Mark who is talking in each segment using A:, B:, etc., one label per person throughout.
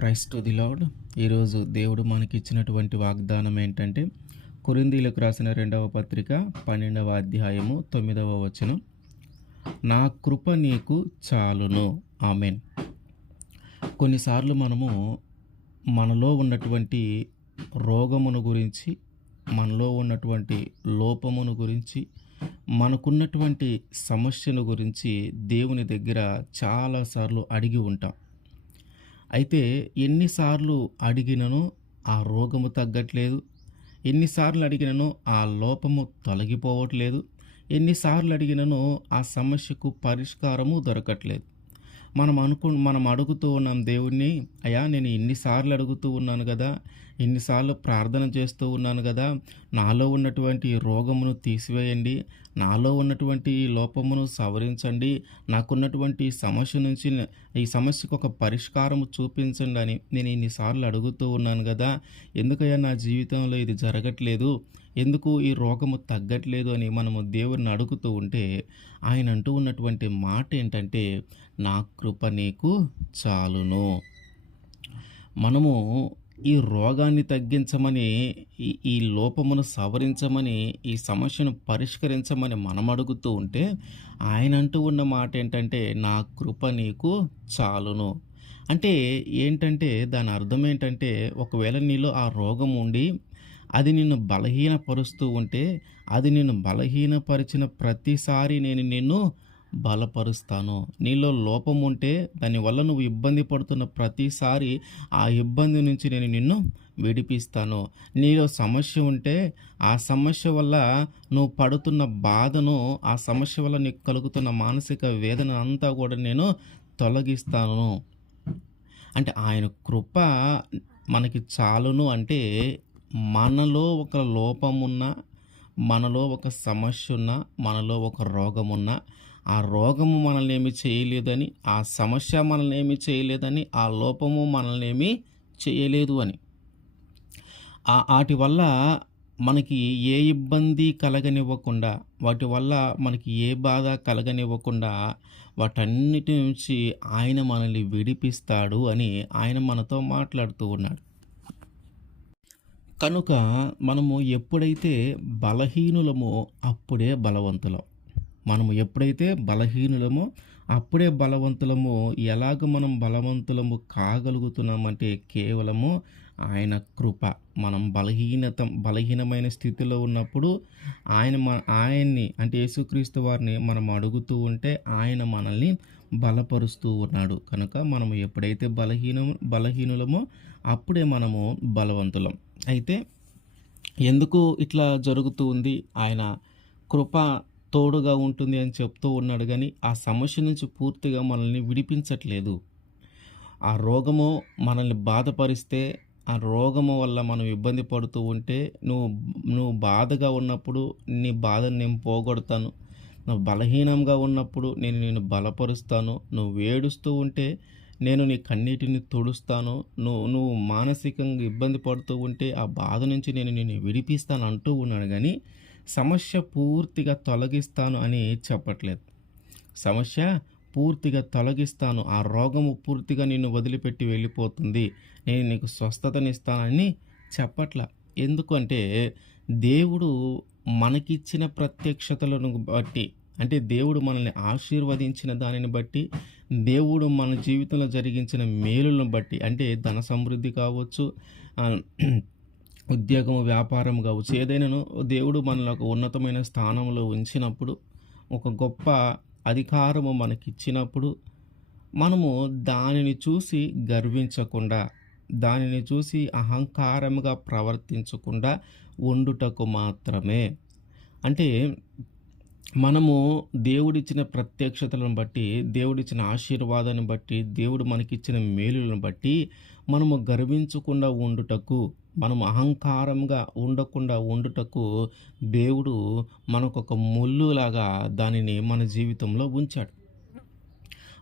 A: Christ the lord ఈరోజు దేవుడు మనకి ఇచ్చినటువంటి వాగ్దానం ఏంటంటే కొరిందీలకు రాసిన రెండవ పత్రిక పన్నెండవ అధ్యాయము తొమ్మిదవ వచనం. నా కృప నీకు చాలును. ఆమెన్. కొన్నిసార్లు మనము మనలో ఉన్నటువంటి రోగమును గురించి మనలో ఉన్నటువంటి లోపమును గురించి మనకున్నటువంటి సమస్యను గురించి దేవుని దగ్గర చాలాసార్లు అడిగి ఉంటాం. అయితే ఎన్నిసార్లు అడిగినను ఆ రోగము తగ్గట్లేదు. ఎన్నిసార్లు అడిగినను ఆ లోపము తొలగిపోవట్లేదు. ఎన్నిసార్లు అడిగినను ఆ సమస్యకు పరిష్కారము దొరకట్లేదు. మనం అనుకు మనం అడుగుతూ ఉన్నాం దేవుణ్ణి అయ్యా నేను ఎన్నిసార్లు అడుగుతూ ఉన్నాను కదా ఎన్నిసార్లు ప్రార్థన చేస్తూ ఉన్నాను కదా నాలో ఉన్నటువంటి రోగమును తీసివేయండి నాలో ఉన్నటువంటి లోపమును సవరించండి నాకున్నటువంటి సమస్య నుంచి ఈ సమస్యకు ఒక పరిష్కారం చూపించండి అని నేను ఇన్నిసార్లు అడుగుతూ ఉన్నాను కదా ఎందుకయ్యా నా జీవితంలో ఇది జరగట్లేదు? ఎందుకు ఈ రోగము తగ్గట్లేదు అని మనము దేవుడిని అడుగుతూ ఉంటే ఆయన అంటూ ఉన్నటువంటి మాట ఏంటంటే నా కృప నీకు చాలును. మనము ఈ రోగాన్ని తగ్గించమని ఈ లోపమును సవరించమని ఈ సమస్యను పరిష్కరించమని మనం అడుగుతూ ఉంటే ఆయన అంటూ ఉన్న మాట ఏంటంటే నా కృప నీకు చాలును. అంటే ఏంటంటే దాని అర్థం ఏంటంటే ఒకవేళ నీలో ఆ రోగం ఉండి అది నిన్ను బలహీనపరుస్తూ ఉంటే అది నిన్ను బలహీనపరిచిన ప్రతిసారి నేను నిన్ను బలపరుస్తాను. నీలో లోపం ఉంటే దానివల్ల నువ్వు ఇబ్బంది పడుతున్న ప్రతిసారి ఆ ఇబ్బంది నుంచి నేను నిన్ను విడిపిస్తాను. నీలో సమస్య ఉంటే ఆ సమస్య వల్ల నువ్వు పడుతున్న బాధను ఆ సమస్య వల్ల నీకు కలుగుతున్న మానసిక వేదన అంతా కూడా నేను తొలగిస్తాను. అంటే ఆయన కృప మనకి చాలును అంటే మనలో ఒక లోపం ఉన్న మనలో ఒక సమస్య ఉన్న మనలో ఒక రోగం ఉన్నా ఆ రోగము మనల్ని ఏమి చేయలేదని ఆ సమస్య మనల్ని ఏమి చేయలేదని ఆ లోపము మనల్ని ఏమి చేయలేదు అని. వాటి వల్ల మనకి ఏ ఇబ్బంది కలగనివ్వకుండా వాటి వల్ల మనకి ఏ బాధ కలగనివ్వకుండా వాటన్నిటి నుంచి ఆయన మనల్ని విడిపిస్తాడు అని ఆయన మనతో మాట్లాడుతూ ఉన్నాడు. కనుక మనము ఎప్పుడైతే బలహీనులమో అప్పుడే బలవంతులం. మనము ఎప్పుడైతే బలహీనులమో అప్పుడే బలవంతులము ఎలాగ మనం బలవంతులము కాగలుగుతున్నామంటే కేవలము ఆయన కృప. మనం బలహీనత బలహీనమైన స్థితిలో ఉన్నప్పుడు ఆయన మన ఆయన్ని అంటే యేసుక్రీస్తు వారిని మనం అడుగుతూ ఉంటే ఆయన మనల్ని బలపరుస్తూ ఉన్నాడు. కనుక మనము ఎప్పుడైతే బలహీనం బలహీనులమో అప్పుడే మనము బలవంతులం. అయితే ఎందుకు ఇట్లా జరుగుతూ ఉంది? ఆయన కృప తోడుగా ఉంటుంది అని చెప్తూ ఉన్నాడు కానీ ఆ సమస్య నుంచి పూర్తిగా మనల్ని విడిపించట్లేదు. ఆ రోగము మనల్ని బాధపరిస్తే ఆ రోగము వల్ల మనం ఇబ్బంది పడుతూ ఉంటే నువ్వు నువ్వు బాధగా ఉన్నప్పుడు నీ బాధను నేను పోగొడతాను. నువ్వు బలహీనంగా ఉన్నప్పుడు నేను నేను బలపరుస్తాను. నువ్వు ఏడుస్తూ ఉంటే నేను నీ కన్నీటిని తుడుస్తాను. నువ్వు నువ్వు మానసికంగా ఇబ్బంది పడుతూ ఉంటే ఆ బాధ నుంచి నేను నిన్ను విడిపిస్తాను అంటూ ఉన్నాడు. కానీ సమస్య పూర్తిగా తొలగిస్తాను అని చెప్పట్లేదు. సమస్య పూర్తిగా తొలగిస్తాను. ఆ రోగము పూర్తిగా నిన్ను వదిలిపెట్టి వెళ్ళిపోతుంది. నేను నీకు స్వస్థతనిస్తానని చెప్పట్ల. ఎందుకంటే దేవుడు మనకిచ్చిన ప్రత్యక్షతలను బట్టి అంటే దేవుడు మనల్ని ఆశీర్వదించిన దానిని బట్టి దేవుడు మన జీవితంలో జరిగించిన మేలులను బట్టి అంటే ధన సమృద్ధి కావచ్చు ఉద్యోగం వ్యాపారం కావచ్చు ఏదైనాను దేవుడు మనల్ని ఒక ఉన్నతమైన స్థానంలో ఉంచినప్పుడు ఒక గొప్ప అధికారము మనకిచ్చినప్పుడు మనము దానిని చూసి గర్వించకుండా దానిని చూసి అహంకారముగా ప్రవర్తించకుండా ఉండుటకు మాత్రమే. అంటే మనము దేవుడిచ్చిన ప్రత్యక్షతలను బట్టి దేవుడిచ్చిన ఆశీర్వాదాన్ని బట్టి దేవుడు మనకిచ్చిన మేలులను బట్టి మనము గర్వించకుండా ఉండుటకు మనము అహంకారంగా ఉండకుండా ఉండుటకు దేవుడు మనకొక ముల్లులాగా దానిని మన జీవితంలో ఉంచాడు.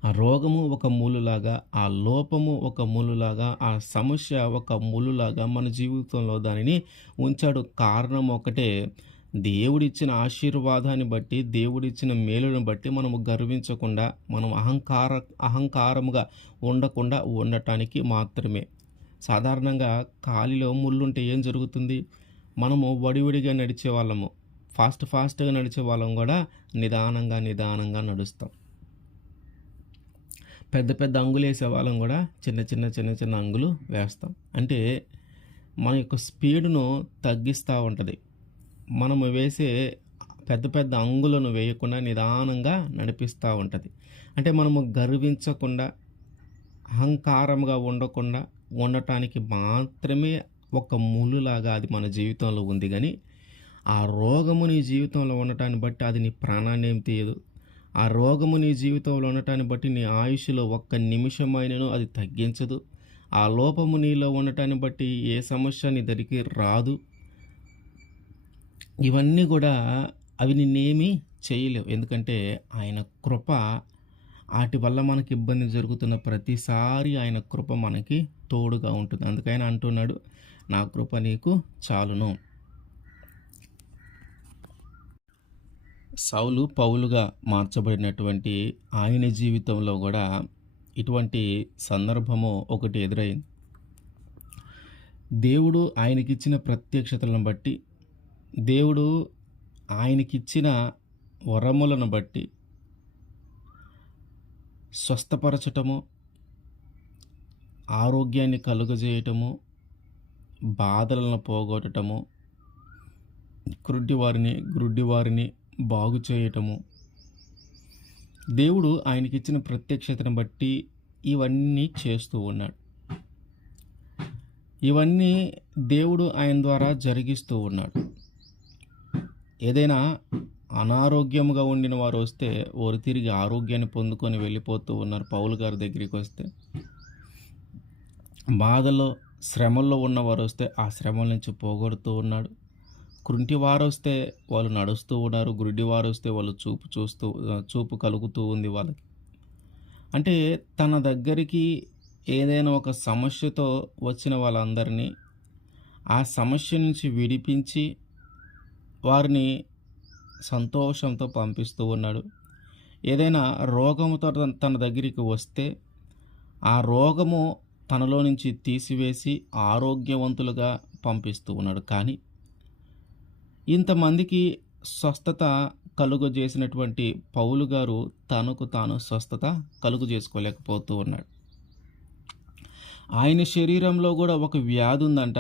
A: ఆ రోగము ఒక మూలులాగా ఆ లోపము ఒక మూలులాగా ఆ సమస్య ఒక మూలులాగా మన జీవితంలో దానిని ఉంచాడు. కారణం ఒకటే దేవుడిచ్చిన ఆశీర్వాదాన్ని బట్టి దేవుడిచ్చిన మేలును బట్టి మనము గర్వించకుండా మనం అహంకార అహంకారముగా ఉండకుండా ఉండటానికి మాత్రమే. సాధారణంగా కాలిలో ముళ్ళుంటే ఏం జరుగుతుంది? మనము వడివడిగా నడిచే వాళ్ళము ఫాస్ట్ ఫాస్ట్గా నడిచే వాళ్ళం కూడా నిదానంగా నిదానంగా నడుస్తాం. పెద్ద పెద్ద అంగులు వేసే వాళ్ళం కూడా చిన్న చిన్న చిన్న చిన్న అంగులు వేస్తాం. అంటే మన యొక్క స్పీడును తగ్గిస్తూ ఉంటుంది. మనము వేసే పెద్ద పెద్ద అంగులను వేయకుండా నిదానంగా నడిపిస్తూ ఉంటుంది. అంటే మనము గర్వించకుండా అహంకారంగా ఉండకుండా ఉండటానికి మాత్రమే ఒక ముళ్ళులాగా అది మన జీవితంలో ఉంది కానీ ఆ రోగము నీ జీవితంలో ఉండటాన్ని బట్టి అది నీ ప్రాణాన్ని ఏం తీయదు. ఆ రోగము నీ జీవితంలో ఉండటాన్ని బట్టి నీ ఆయుష్లో ఒక్క నిమిషమైనను అది తగ్గించదు. ఆ లోపము నీలో ఉండటాన్ని బట్టి ఏ సమస్య నీ దగ్గరికి రాదు. ఇవన్నీ కూడా అవి నిన్నేమీ చేయలేవు. ఎందుకంటే ఆయన కృప వాటి వల్ల మనకి ఇబ్బంది జరుగుతున్న ప్రతిసారి ఆయన కృప మనకి తోడుగా ఉంటుంది. అందుకని అంటున్నాడు నా కృప నీకు చాలును. సౌలు పౌలుగా మార్చబడినటువంటి ఆయన జీవితంలో కూడా ఇటువంటి సందర్భము ఒకటి ఎదురైంది. దేవుడు ఆయనకిచ్చిన ప్రత్యక్షతలను బట్టి దేవుడు ఆయనకిచ్చిన వరములను బట్టి స్వస్థపరచటము ఆరోగ్యాన్ని కలుగజేయటము బాధలను పోగొట్టటము క్రుడ్డివారిని గ్రుడ్డివారిని బాగు చేయటము. దేవుడు ఆయనకిచ్చిన ప్రత్యక్షతను బట్టి ఇవన్నీ చేస్తూ ఉన్నాడు. ఇవన్నీ దేవుడు ఆయన ద్వారా జరిగిస్తూ ఉన్నాడు. ఏదైనా అనారోగ్యంగా ఉండిన వారు వస్తే వారు తిరిగి ఆరోగ్యాన్ని పొందుకొని వెళ్ళిపోతూ ఉన్నారు పౌలు గారి దగ్గరికి వస్తే. బాధలో శ్రమల్లో ఉన్నవారు వస్తే ఆ శ్రమల నుంచి పోగొడుతూ ఉన్నాడు. కృంటి వారు వస్తే వాళ్ళు నడుస్తూ ఉన్నారు గురుడి వారు వస్తే వాళ్ళు చూపు చూస్తూ చూపు కలుగుతూ ఉంది వాళ్ళకి. అంటే తన దగ్గరికి ఏదైనా ఒక సమస్యతో వచ్చిన వాళ్ళందరినీ ఆ సమస్య నుంచి విడిపించి వారిని సంతోషంతో పంపిస్తూ ఉన్నాడు. ఏదైనా రోగముతో తన దగ్గరికి వస్తే ఆ రోగము తనలో నుంచి తీసివేసి ఆరోగ్యవంతులుగా పంపిస్తూ ఉన్నాడు. కానీ ఇంతమందికి స్వస్థత కలుగు చేసినటువంటి పౌలు గారు తనకు తాను స్వస్థత కలుగు చేసుకోలేకపోతూ ఉన్నాడు. ఆయన శరీరంలో కూడా ఒక వ్యాధి ఉందంట.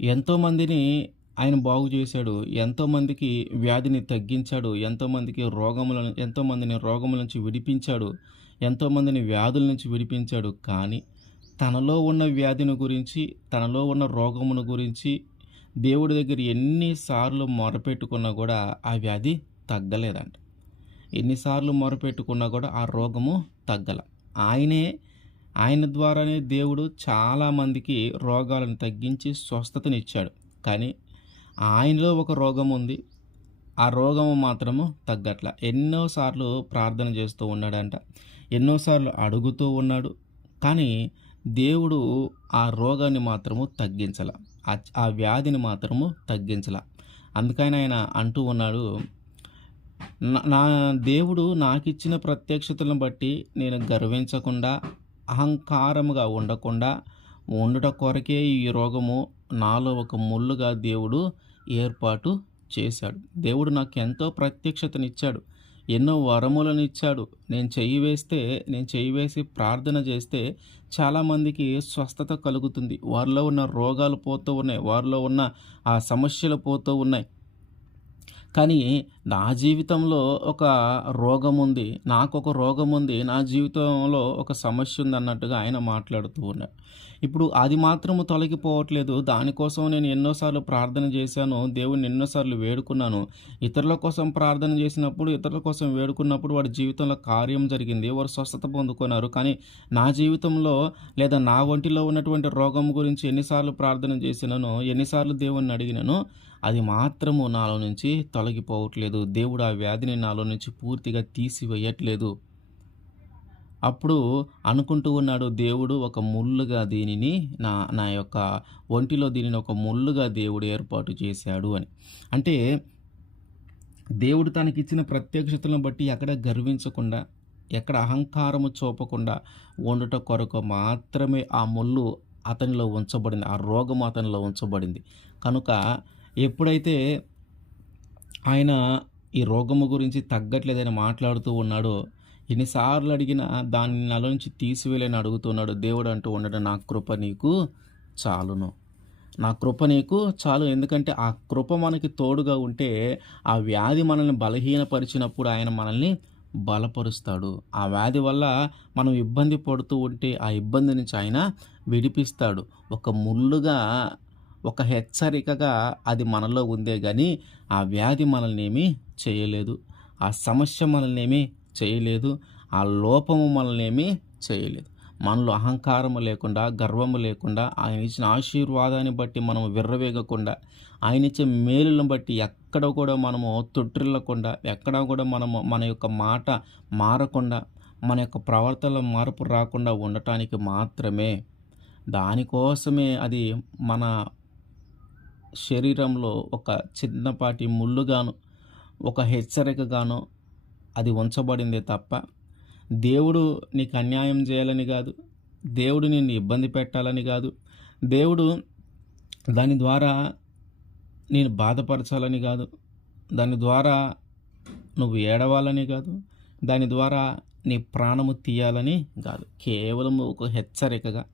A: ఎంతోమందిని ఆయన బాగు చేశాడు. ఎంతోమందికి వ్యాధిని తగ్గించాడు. ఎంతోమందికి రోగములను ఎంతోమందిని రోగముల నుంచి విడిపించాడు. ఎంతోమందిని వ్యాధుల నుంచి విడిపించాడు. కానీ తనలో ఉన్న వ్యాధిని గురించి తనలో ఉన్న రోగమును గురించి దేవుడి దగ్గర ఎన్నిసార్లు మొరపెట్టుకున్నా కూడా ఆ వ్యాధి తగ్గలేదంట. ఎన్నిసార్లు మొరపెట్టుకున్నా కూడా ఆ రోగము తగ్గల. ఆయనే ఆయన ద్వారానే దేవుడు చాలామందికి రోగాలను తగ్గించి స్వస్థతనిచ్చాడు. కానీ ఆయనలో ఒక రోగం ఉంది. ఆ రోగము మాత్రము తగ్గట్ల. ఎన్నోసార్లు ప్రార్థన చేస్తూ ఉన్నాడంట. ఎన్నోసార్లు అడుగుతూ ఉన్నాడు. కానీ దేవుడు ఆ రోగాన్ని మాత్రము తగ్గించాల. ఆ వ్యాధిని మాత్రము తగ్గించాల. అందుకని ఆయన అంటూ ఉన్నాడు నా దేవుడు నాకు ఇచ్చిన ప్రత్యక్షతలను బట్టి నేను గర్వించకుండా అహంకారముగా ఉండకుండా ఉండుట కొరకే ఈ రోగము నాలో ఒక ముళ్ళుగా దేవుడు ఏర్పాటు చేశాడు. దేవుడు నాకు ఎంతో ప్రత్యక్షతనిచ్చాడు. ఎన్నో వరములను ఇచ్చాడు నేను చెయ్యి వేస్తే నేను చెయ్యి వేసి ప్రార్థన చేస్తే చాలామందికి స్వస్థత కలుగుతుంది. వారిలో ఉన్న రోగాలు పోతూ ఉన్నాయి. వారిలో ఉన్న ఆ సమస్యలు పోతూ ఉన్నాయి. కానీ నా జీవితంలో ఒక రోగం ఉంది నాకు ఒక రోగం ఉంది నా జీవితంలో ఒక సమస్య ఉంది అన్నట్టుగా ఆయన మాట్లాడుతూ ఉన్నాడు. ఇప్పుడు అది మాత్రము తొలగిపోవట్లేదు. దానికోసం నేను ఎన్నోసార్లు ప్రార్థన చేశాను. దేవుడిని ఎన్నోసార్లు వేడుకున్నాను. ఇతరుల కోసం ప్రార్థన చేసినప్పుడు ఇతరుల కోసం వేడుకున్నప్పుడు వాడి జీవితంలో కార్యం జరిగింది. వారు స్వస్థత పొందుకున్నారు. కానీ నా జీవితంలో లేదా నా ఒంటిలో ఉన్నటువంటి రోగం గురించి ఎన్నిసార్లు ప్రార్థన చేసినానో ఎన్నిసార్లు దేవుణ్ణి అడిగినానో అది మాత్రము నాలో నుంచి తొలగిపోవట్లేదు. దేవుడు ఆ వ్యాధిని నాలో నుంచి పూర్తిగా తీసివేయట్లేదు. అప్పుడు అనుకుంటూ ఉన్నాడు దేవుడు ఒక ముళ్ళుగా దీనిని నా నా యొక్క ఒంటిలో దీనిని ఒక ముళ్ళుగా దేవుడు ఏర్పాటు చేశాడు అని. అంటే దేవుడు తనకిచ్చిన ప్రత్యక్షతలను బట్టి ఎక్కడ గర్వించకుండా ఎక్కడ అహంకారము చూపకుండా వండుట కొరకు మాత్రమే ఆ ముళ్ళు అతనిలో ఉంచబడింది ఆ రోగం అతనిలో ఉంచబడింది. కనుక ఎప్పుడైతే ఆయన ఈ రోగము గురించి తగ్గట్లేదని మాట్లాడుతూ ఉన్నాడో ఎన్నిసార్లు అడిగినా దాన్ని నలో నుంచి తీసివేయలేని అడుగుతున్నాడు దేవుడు అంటూ ఉండడం నా కృప నీకు చాలును. నా కృప నీకు చాలు ఎందుకంటే ఆ కృప మనకి తోడుగా ఉంటే ఆ వ్యాధి మనల్ని బలహీనపరిచినప్పుడు ఆయన మనల్ని బలపరుస్తాడు. ఆ వ్యాధి వల్ల మనం ఇబ్బంది పడుతూ ఉంటే ఆ ఇబ్బంది నుంచి ఆయన విడిపిస్తాడు. ఒక ముళ్ళుగా ఒక హెచ్చరికగా అది మనలో ఉందే కానీ ఆ వ్యాధి మనల్ని ఏమీ చేయలేదు. ఆ సమస్య మనల్ని ఏమీ చేయలేదు. ఆ లోపము మనల్ని ఏమీ చేయలేదు. మనలో అహంకారము లేకుండా గర్వము లేకుండా ఆయన ఇచ్చిన ఆశీర్వాదాన్ని బట్టి మనం విర్రవేగకుండా ఆయన ఇచ్చే మేలులను బట్టి ఎక్కడ కూడా మనము తొట్టిల్లకుండా ఎక్కడ కూడా మనము మన యొక్క మాట మారకుండా మన యొక్క ప్రవర్తనలో మార్పు రాకుండా ఉండటానికి మాత్రమే. దానికోసమే అది మన శరీరంలో ఒక చిన్నపాటి ముళ్ళుగాను ఒక హెచ్చరికగాను అది ఉంచబడిందే తప్ప దేవుడు నీకు అన్యాయం చేయాలని కాదు దేవుడు నిన్ను ఇబ్బంది పెట్టాలని కాదు దేవుడు దాని ద్వారా నేను బాధపరచాలని కాదు దాని ద్వారా నువ్వు ఏడవాలని కాదు దాని ద్వారా నీ ప్రాణము తీయాలని కాదు. కేవలం ఒక హెచ్చరికగా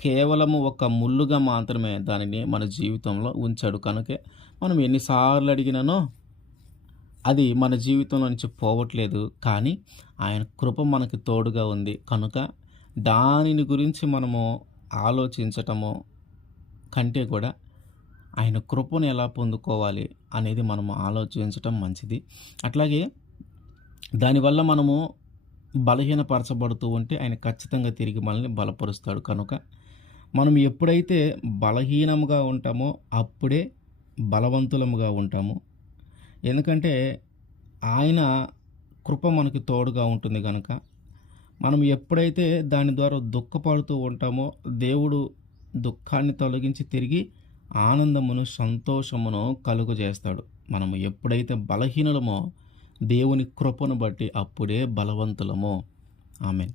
A: కేవలము ఒక ముళ్ళుగా మాత్రమే దానిని మన జీవితంలో ఉంచాడు. కనుకే మనం ఎన్నిసార్లు అడిగినానో అది మన జీవితంలో నుంచి పోవట్లేదు. కానీ ఆయన కృప మనకి తోడుగా ఉంది. కనుక దానిని గురించి మనము ఆలోచించటము కంటే కూడా ఆయన కృపను ఎలా పొందుకోవాలి అనేది మనము ఆలోచించటం మంచిది. అట్లాగే దానివల్ల మనము బలహీనపరచబడుతూ ఉంటే ఆయన ఖచ్చితంగా తిరిగి మనల్ని బలపరుస్తాడు. కనుక మనం ఎప్పుడైతే బలహీనముగా ఉంటామో అప్పుడే బలవంతులముగా ఉంటాము. ఎందుకంటే ఆయన కృప మనకి తోడుగా ఉంటుంది కనుక మనం ఎప్పుడైతే దాని ద్వారా దుఃఖపడుతూ ఉంటామో దేవుడు దుఃఖాన్ని తొలగించి తిరిగి ఆనందమును సంతోషమును కలుగు చేస్తాడు మనము ఎప్పుడైతే బలహీనులమో దేవుని కృపను బట్టి అప్పుడే బలవంతులమో. ఆమెన్.